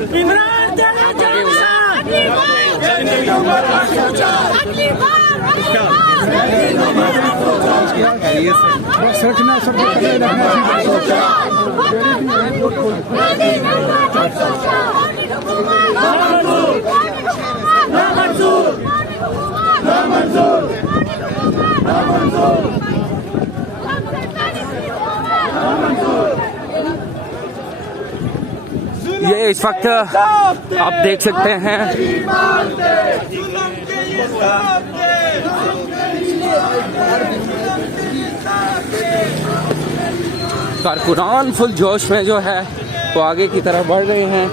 इमरान तेरा जलवा अगली बार बस रखना सब पकड़े ये इस वक्त आप देख सकते हैं कारकुनान फुल जोश में जो है वो आगे की तरफ बढ़ रहे हैं।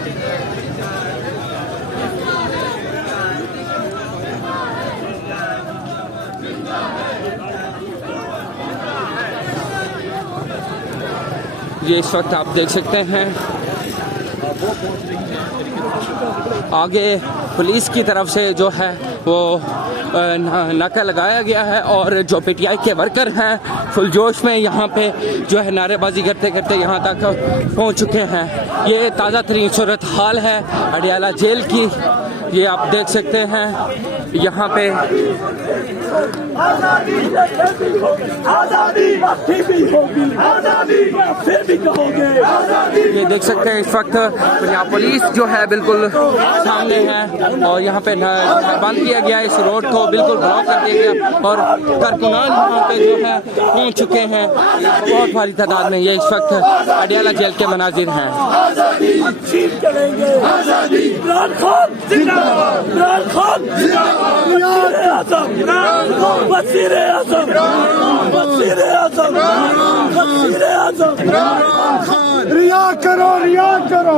ये इस वक्त आप देख सकते हैं आगे पुलिस की तरफ से जो है वो नाका लगाया गया है और जो पीटीआई के वर्कर हैं फुल जोश में यहाँ पे जो है नारेबाजी करते करते यहाँ तक पहुँच चुके हैं। ये ताज़ा तरीन सूरत हाल है अडियाला जेल की। ये आप देख सकते हैं यहाँ पे ये देख सकते हैं इस वक्त यहाँ पुलिस जो है बिल्कुल सामने है और यहाँ पे बंद किया गया, इस रोड को बिल्कुल ब्लॉक कर दिया गया और कारकुनान यहाँ पे जो है पहुँच चुके हैं बहुत भारी तादाद में। ये इस वक्त अडियाला जेल के मनाजिर हैं। रिया करो